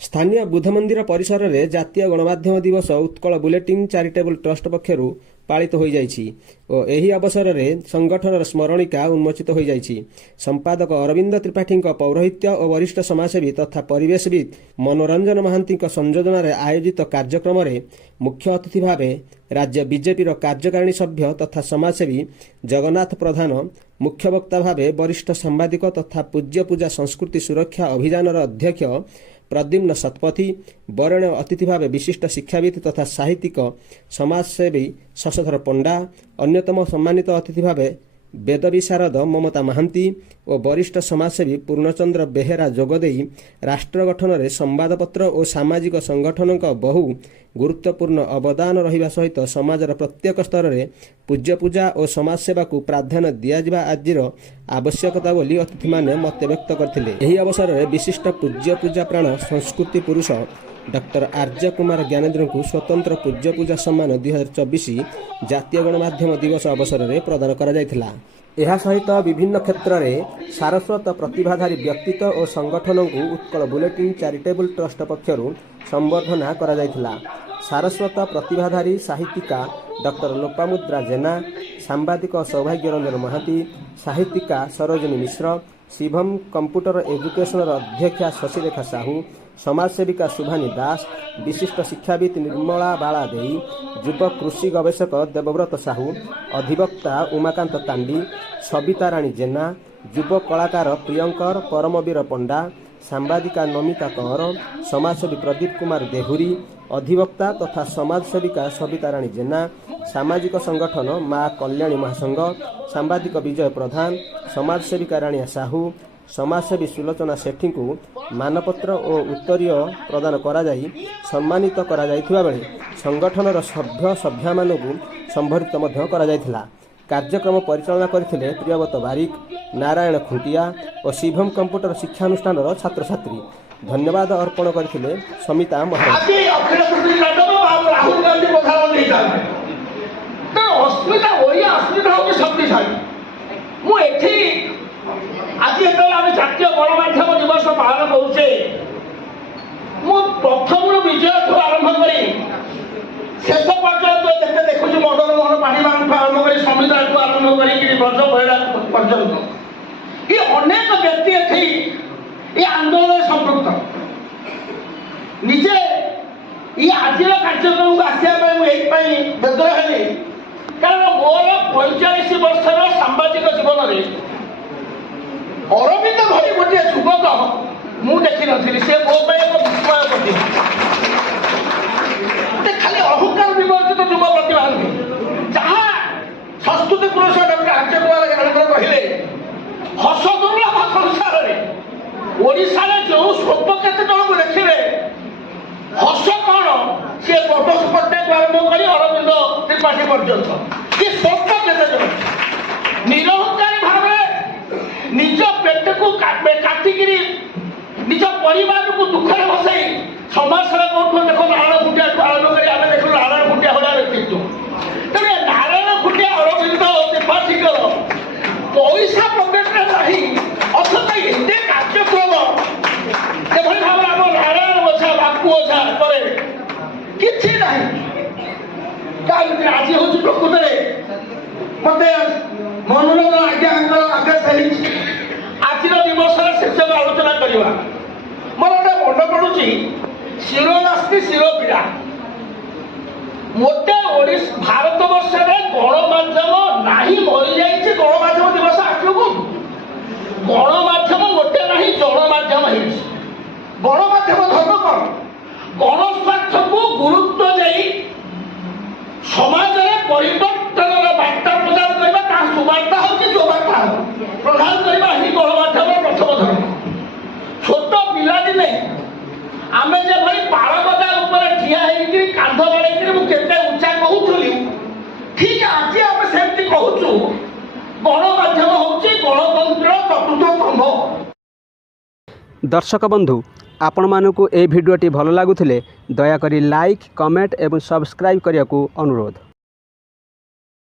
स्थानीय बुध मंदिर परिसर में जातीय गणमाध्यम दिवस उत्कल बुलेटिन चैरिटेबल ट्रस्ट पक्षर पालित हो यही अवसर में संगठन स्मरणिका उन्मोचित हो संपादक अरविंद त्रिपाठी पौरोहित्य और वरिष्ठ समाजसेवी तथा परिवेशविद मनोरंजन महांती संयोजन में आयोजित कार्यक्रम में मुख्य अतिथि भाव राज्य बीजेपी कार्यकारिणी सभ्य तथा समाजसेवी जगन्नाथ प्रधान, मुख्य वक्ता भाव वरिष्ठ सांबादिक तथा पूज्य पूजा संस्कृति सुरक्षा अभियान अध्यक्ष प्रद्युम्न शतपथी, वरेण्य अतिथि भाव विशिष्ट शिक्षाविद तथा साहित्यिक समाजसेवी शशधर पंडा, अन्यतम सम्मानित अतिथि भाव वेद विशारद ममता महांती और वरिष्ठ समाजसेवी पूर्णचंद्र बेहेरा जोगदे राष्ट्र गठन में संवादपत्र और सामाजिक संगठन बहु गुरुत्वपूर्ण अवदान रहिबा सहित समाजर प्रत्येक स्तर में पूज्य पूजा और समाजसेवा को प्राधान्य दिया आज आवश्यकता बोली अतिथि माने मत व्यक्त करथिले। एही अवसर में विशिष्ट पूज्य पूजा प्राण संस्कृति पुरुष डॉक्टर आर्य कुमार ज्ञानेन्द्र को स्वतंत्र पूज्य पूजा सम्मान 2024 जातीय गणमाध्यम दिवस अवसर में प्रदान करा जायथिला। एहा सहित विभिन्न क्षेत्र में सारस्वत प्रतिभाधारी व्यक्तित्व और संगठन को उत्कल बुलेटिन चैरिटेबल ट्रस्ट पक्षर संबर्धना करा जायथिला। सारस्वत प्रतिभाधारी साहित्यिका डॉक्टर लोपामुद्रा जेना, सांबादिक सौभाग्य रंजन महांती, साहित्यिका सरोजिनी मिश्र, शिवम कंप्यूटर एजुकेशन अध्यक्षा शशिरेखा साहू, समाजसेविका सुभानी दास, विशिष्ट शिक्षाविद निर्मला बाला देई, युव कृषि गवेषक देवव्रत साहू, अधिवक्ता उमाकांत तांडी, सबिता राणी जेना, युव कलाकार प्रियंकर परमवीर पंडा, सांबादिका नमिता कंवर, समाजसेवी प्रदीप कुमार देहुरी, अधिवक्ता तथा समाजसेविका सबिता राणी जेना, सामाजिक संगठन माँ कल्याणी महासंघ, सांबादिक विजय प्रधान, समाजसेविका राणिया साहू, समाजसेवी सुलोचना सेठी को मानपत्र और उत्तरीय प्रदान करा जाई सम्मानित करा जायथिबा बेले संगठनर सभ्य सभ्या मानकु संबर्धित मध्य करा जायथिला। कार्यक्रम परिचालना करथिले प्रियव्रत बारिक, नारायण खुंटिया और शिवम कंप्यूटर शिक्षानुष्ठान छात्र छात्री। धन्यवाद अर्पण करथिले समिता महाराज। आज जो जातीय गणमाध्यम दिवस पालन करुचे प्रथम विजय ठू आरंभ कर शेष पर्यटन देखुच मदन मोहन पाणीमान आरंभ कर संविधान को आरंभ कर ब्रज बहिड़ा पर्यटन ये अनेक व्यक्ति ये आंदोलन संपृक्त निजे ये आज कार्यक्रम को आसापी बेदर है कारण मोर 45 वर्षर सांबादिक जीवन में अरविंद भरी गोटे युवक मुझे देखी नी से मो एक विस्मय प्रति खाली अहंकार विवर्जित युव प्रतिभा नुहे जहाँ संस्कृति पुरुष डॉक्टर आर्य कुमार ज्ञानेन्द्र कहले हस दुर्लभ संसार में ओडिशा जो स्वल्प केते जन को देखिए हस कौन सी बटोस पट्टनायक आरंभ कर अरविंद त्रिपाठी पर्यंत ये स्वल्प केते जन निरहंकारी भाव निज पेट को काटिकी निज परिवार को दुखरे बसई समाज सेवा कौन देख नारायण खुंटिया आरंभ कर आम देख नारायण खुंटिया भला व्यक्तित्व तेरे नारायण खुंटिया अरविंद त्रिपाठी पैसा पकेट्रे ना अथच एते कार्यक्रम एभली भाव आम नारायण ओझा बापू ओझा करे किसी ना आज हूँ प्रकृत मत मनोरंजन आज्ञा आगे सही आज दिवस शीर्षक आलोचना करवा मोर गोटे मन पड़ू शिरोनास्ति शिरोपीड़ा मोटे भारत वर्ष में गणमाध्यम नहीं मरी जाइए गणमाध्यम दिवस आखिरक गणमाध्यम गोटे ना जनमाध्यम गणमाध्यम धर्म कौन गणस्वार्थ को गुरुत्व दे समाज में परिवर्तन बार्ता प्रदान करने सुबार्ता हो जो बार्ता प्रदान करने ही गणमाध्यम प्रथम धर्म छोट पिला दिने आम जो पारगदा ठिया होकर कांध बाड़े मुझे उच्चा कहूली ठीक आज आम सेमती कहूँ गणमाध्यम हूँ गणतंत्र चतुर्थ स्तंभ। दर्शक बंधु आपण मानकु ए भिडियोटी भल लागुथिले दयाकरी लाइक, कमेंट एवं सब्सक्राइब करने को अनुरोध।